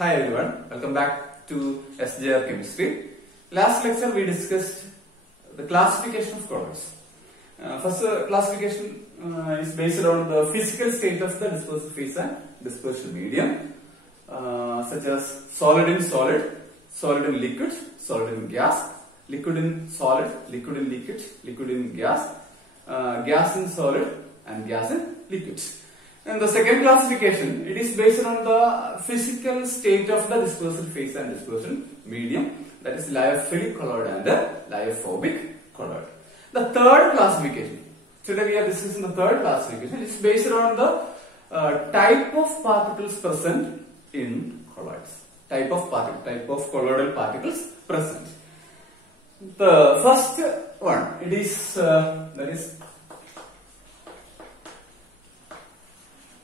Hi everyone, welcome back to SJR Chemistry. Last lecture we discussed the classification of colloids. First classification is based on the physical state of the dispersive phase and dispersion medium, such as solid in solid, solid in liquid, solid in gas, liquid in solid, liquid in liquid, liquid in gas, gas in solid and gas in liquid. And the second classification, it is based on the physical state of the dispersive phase and dispersion medium, that is lyophilic colloid and lyophobic colloid. The third classification, today we are discussing the third classification, is based on the type of particles present in colloids. Type of colloidal particles present. The first one, it is that is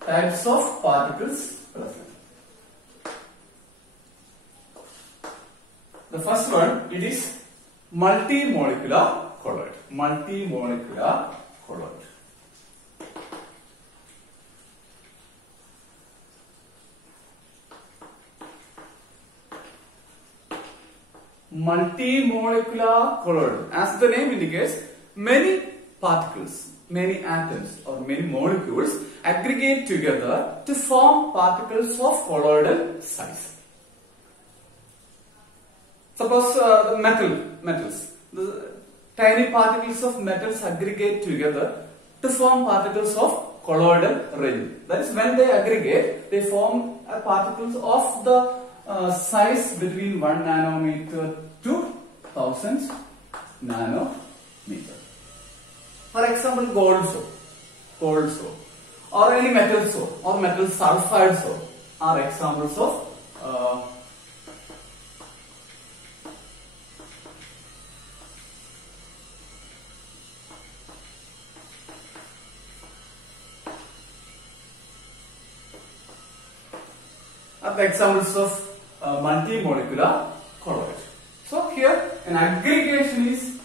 types of particles present. The first one, it is multimolecular colloid. Multimolecular colloid. Multimolecular colloid. As the name indicates, many particles, many atoms or many molecules aggregate together to form particles of colloidal size. Suppose the metals, the tiny particles of metals aggregate together to form particles of colloidal ring. That is, when they aggregate, they form particles of the size between 1 nanometer to 1000 nanometer. For example, gold soap, or any metal soap, or metal sulfide soap are examples of multimolecular colloid. So here an aggregation is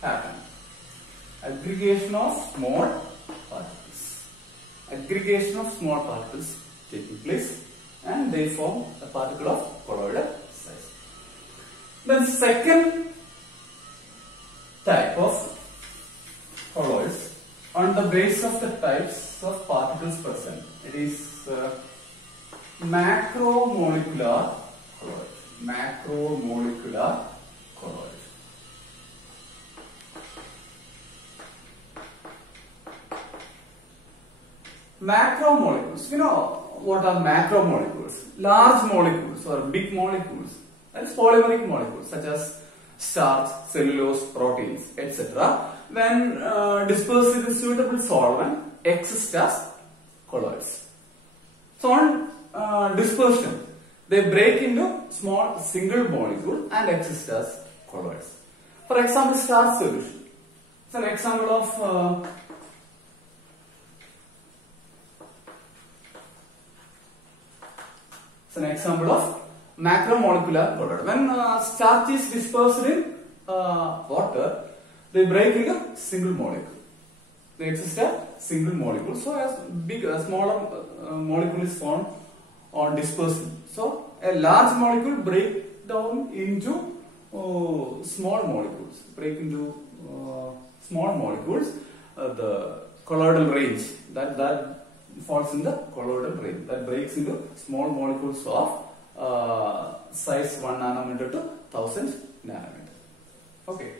happening. Aggregation of small particles. Aggregation of small particles taking place, and they form a particle of colloidal size. Then second type of colloids on the base of the types of particles present. It is macromolecular colloid. Macromolecular colloid. Macromolecules. We know what are macromolecules. Large molecules or big molecules. That is polymeric molecules such as starch, cellulose, proteins, etc. When dispersed in suitable solvent, exist as colloids. So on dispersion, they break into small single molecule and exist as colloids. For example, starch solution. It's an example of macromolecular colloid. When starch is dispersed in water, they break into single molecule. They exist as single molecule. So as smaller molecule is formed on dispersion. So a large molecule break down into small molecules. Break into small molecules. The colloidal range that falls in the colloidal range, that breaks into small molecules of size 1 nanometer to 1000 nanometer. Okay.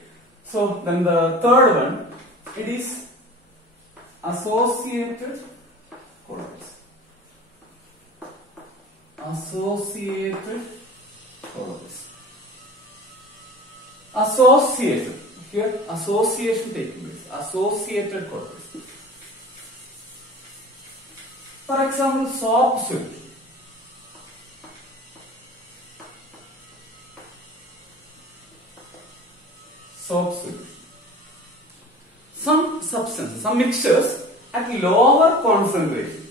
So then the third one, it is associated colloids. Associated colloids. Associated. Here association taking place. Associated colloids. For example, soap solution. Soap solution. Some substances, some mixtures at lower concentration,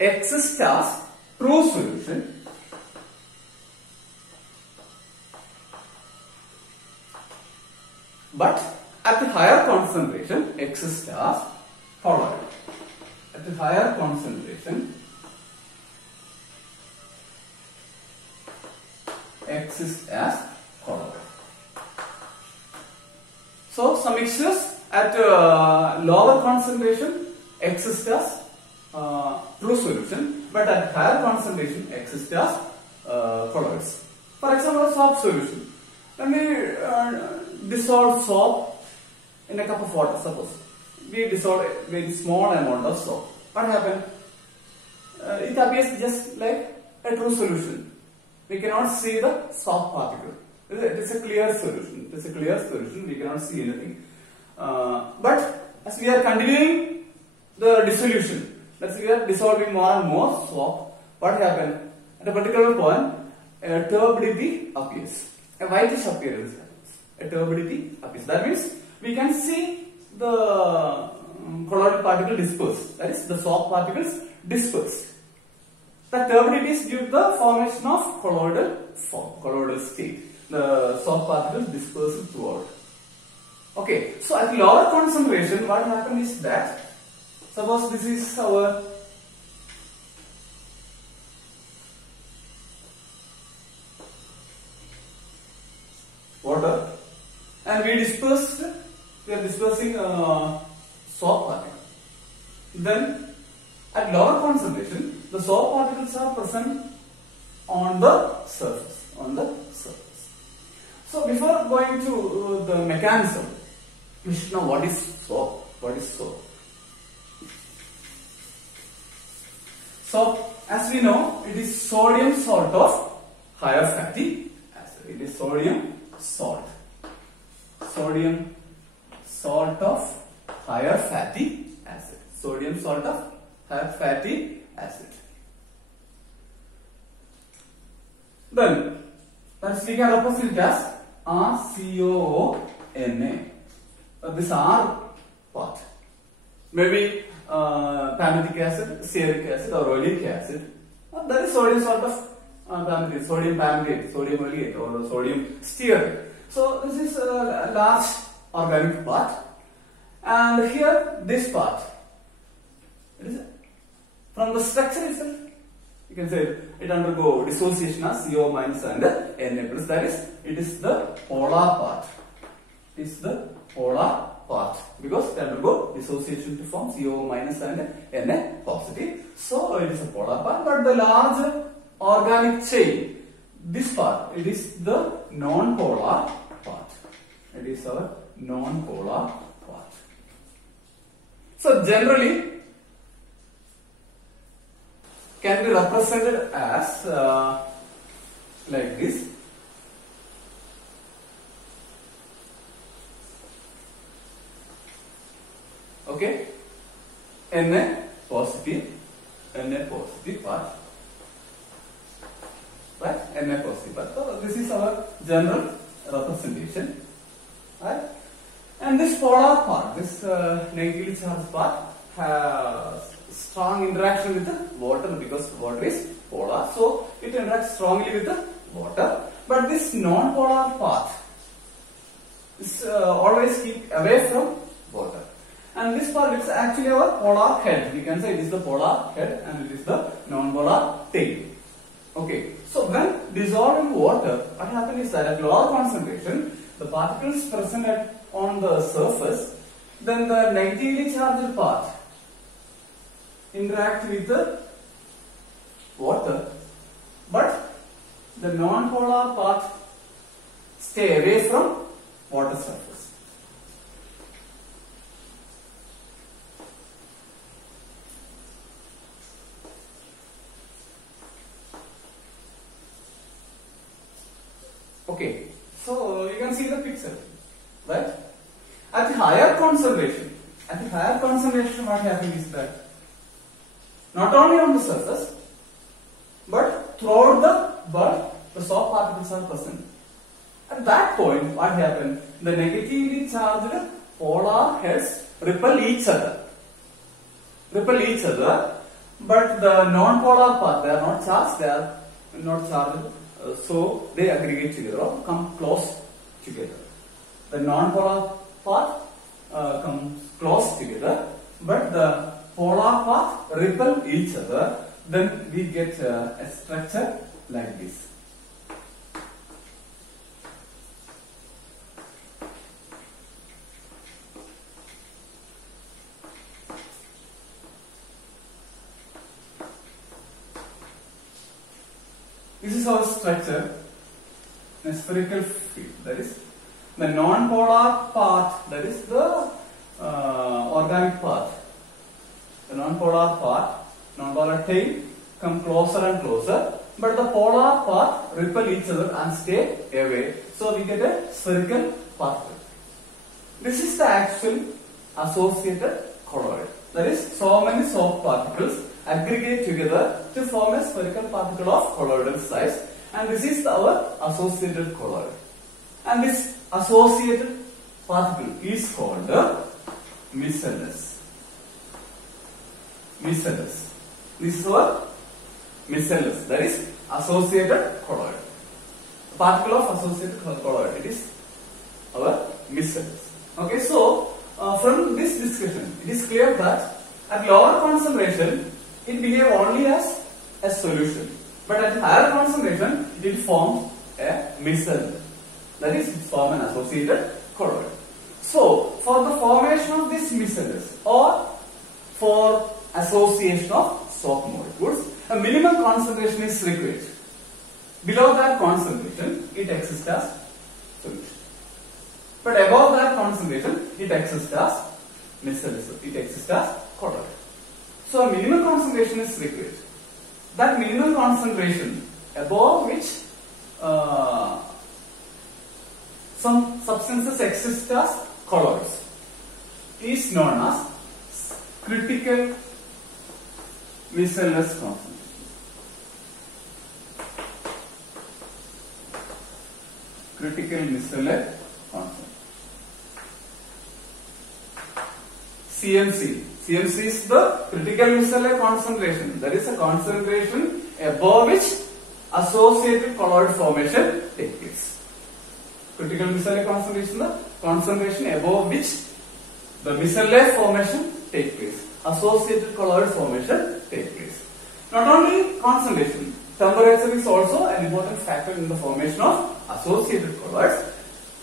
exist as true solution but at the higher concentration exists as colloid. At the higher concentration exists as colloid. So some mixtures at lower concentration exist as true solution, but at higher concentration exist as colloids. For example, a soap solution. When we dissolve soap in a cup of water, suppose we dissolve a very small amount of soap, what happens? It appears just like a true solution. We cannot see the soap particle. It is a clear solution. It is a clear solution. We cannot see anything. But as we are continuing the dissolution, as we are dissolving more and more soap, what happens? At a particular point, a turbidity appears. A whitish appearance happens. A turbidity appears. That means we can see the colloidal particle dispersed. That is, the soap particles dispersed. The turbidity is due to the formation of colloidal form, colloidal state. The soap particles disperse throughout. Okay, so at lower concentration, what happens is that, suppose this is our water, and we are dispersing soap particle. Then at lower concentration, the soap particles are present on the surface. So before going to the mechanism, we should know what is soap. What is soap? Soap, as we know, it is sodium salt of higher fatty acid. It is sodium salt. Sodium salt of higher fatty acid. Sodium salt of higher fatty acid. Then, we can represent it as RCOONA. This R part. Maybe palmitic acid, stearic acid, or oleic acid. That is sodium salt of sodium palmitate, sodium oleic, or sodium stearic. So this is a large organic part. And here, this part. It is from the structure itself. You can say it undergo dissociation as CO minus and Na plus. That is, it is the polar part. It is the polar part because it undergo dissociation to form CO minus and Na positive. So it is a polar part. But the large organic chain, this part, it is the non-polar part. It is our non-polar part. So generally, can be represented as like this. Okay, Na positive part, right? Na positive part. So this is our general representation, right? And this polar part, this negatively charged part, has strong interaction with the water because water is polar, so it interacts strongly with the water. But this non-polar part is always keep away from water. And this part is actually our polar head. We can say it is the polar head and it is the non-polar tail. Okay, so when dissolved in water, what happens is that at lower concentration, the particles present on the surface, then the negatively charged part interact with the water, but the non-polar part stay away from water surface. Okay, so you can see the picture, right? At the higher concentration, what happens is that not only on the surface, but throughout the bud, the soap particles are present. At that point, what happens? The negatively charged polar heads repel each other, but the non-polar part, they are not charged, so they aggregate together or come close together. the non-polar part comes close together, but the polar part repel each other. Then we get a structure like this. This is our structure, a spherical field. That is the non-polar part, that is the organic part. The non-polar part, non-polar tail come closer and closer, but the polar part repel each other and stay away. So we get a spherical particle. This is the actual associated colloid. That is, so many soft particles aggregate together to form a spherical particle of colloidal size, and this is our associated colloid. And this associated particle is called micellus. Micellus. This is our micellus, that is associated colloid. Particle of associated colloid, it is our micellus. Okay, so from this discussion, it is clear that at lower concentration, it behaves only as a solution, but at higher concentration, it forms a micellus. That is, it forms an associated colloid. So, for the formation of this micellus or for association of soft molecules, a minimum concentration is required. Below that concentration, it exists as solution. But above that concentration, it exists as micellus. It exists as colloid. So a minimum concentration is required. That minimum concentration above which some substances exist as colloids is known as critical micellus concentration. Critical micellus concentration. CMC. CMC is the critical micellus concentration. That is a concentration above which associated colloid formation takes place. Critical micellus concentration, the concentration above which the micellus formation takes place. Associated colloid formation takes place. Not only concentration, temperature is also an important factor in the formation of associated colloids.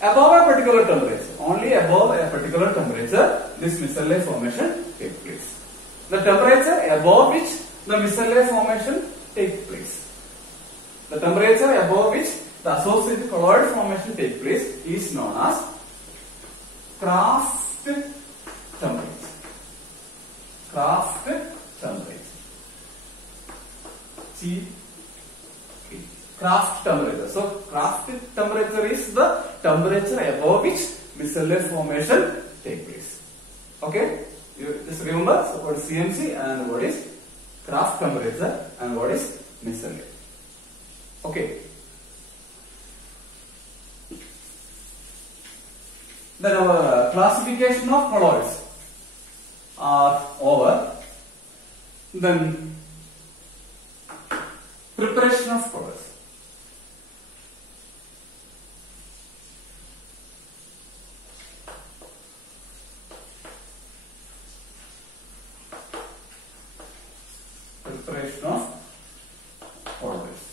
Above a particular temperature, only above a particular temperature, this micellus formation takes place. The temperature above which the micellus formation takes place. The temperature above which the associated colloid formation takes place is known as Kraft temperature. Kraft temperature. Kraft temperature. So Kraft temperature is the temperature above which micellus formation takes place. Okay? You just remember, so what is CMC and what is Kraft temperature and what is micellus. Okay. Then our classification of colloids are over. Then preparation of colloids. Preparation of colloids.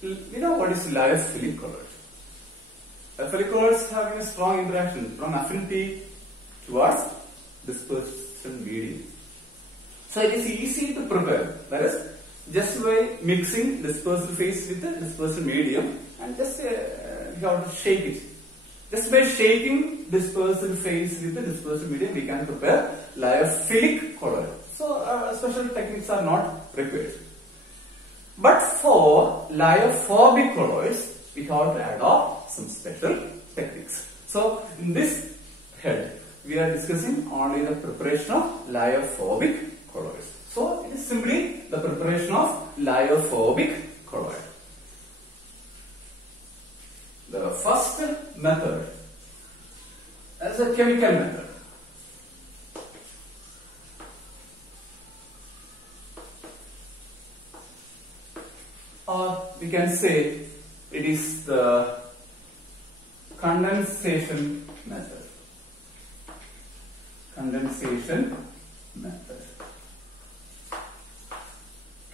You know what is lyophilic colloid? Lyophilic colloids having a strong interaction from affinity towards dispersion medium. So it is easy to prepare. That is, just by mixing dispersal phase with the dispersion medium and just you have to shake it. Just by shaking dispersal phase with the dispersion medium, we can prepare lyophilic colloid. So special techniques are not required. But for lyophobic colloids, we have to adopt some special techniques. So in this head, we are discussing only the preparation of lyophobic colloids. So it is simply the preparation of lyophobic colloid. The first method is a chemical method. Or we can say it is the condensation method. Condensation method.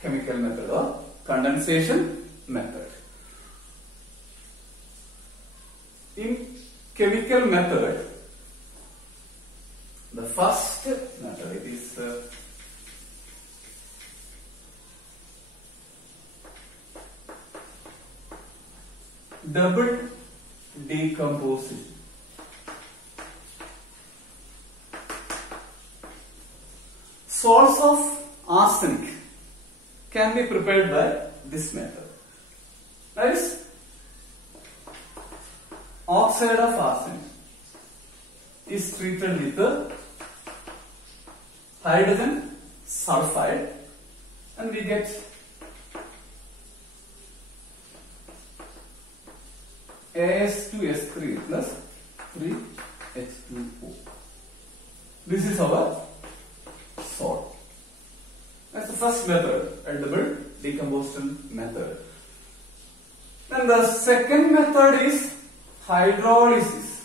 Chemical method or condensation method. In chemical method, the first method, it is double decomposition. Salts of arsenic can be prepared by this method. That is, oxide of arsenic is treated with the hydrogen sulfide and we get As2S3 plus 3H2O. This is our salt. That's the first method, a double decomposition method. Then the second method is hydrolysis.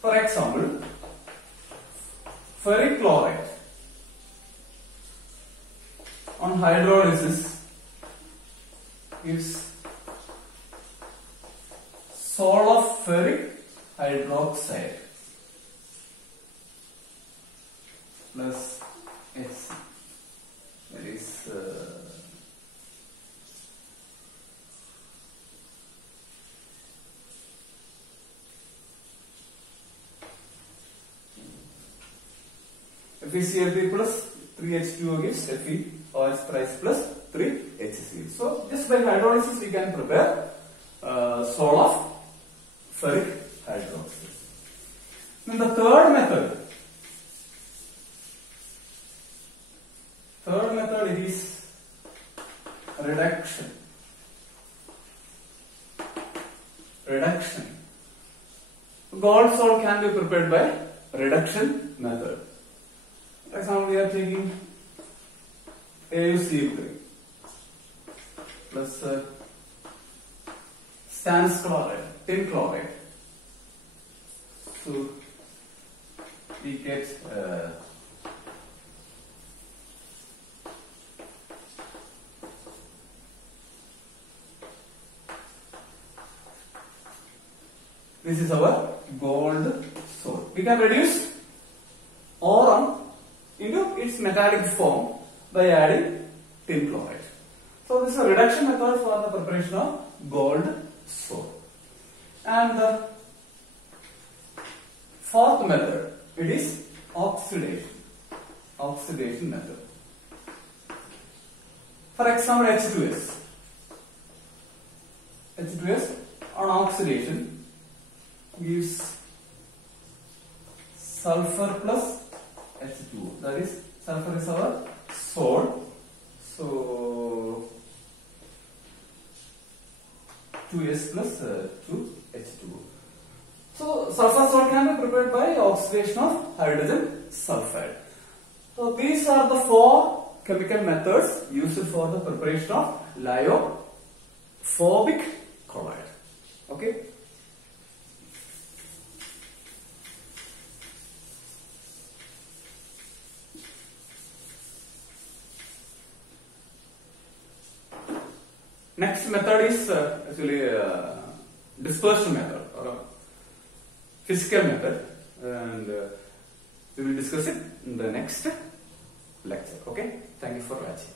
For example, ferric chloride on hydrolysis gives salt of ferric hydroxide plus Hc. That is FeCl3 plus 3H2O gives FeOH thrice plus 3HCl. So just by hydrolysis we can prepare salt of ferric hydroxide. Then the third method it is reduction. Gold salt can be prepared by reduction method. For example, we are taking AuCl3 plus stannous chloride, tin chloride. So we get this is our gold salt. We can reduce iron into its metallic form by adding tin chloride. So this is a reduction method for the preparation of gold salt. And the fourth method, it is oxidation method. For example, H2S on oxidation gives sulfur plus H2O. That is, sulfur is our salt. So 2S plus 2H2O. So sulfur salt can be prepared by oxidation of hydrogen sulfide. So these are the four chemical methods used for the preparation of lyophobic chloride. Okay. Next method is actually dispersion method or a physical method, and we will discuss it in the next lecture. Okay, thank you for watching.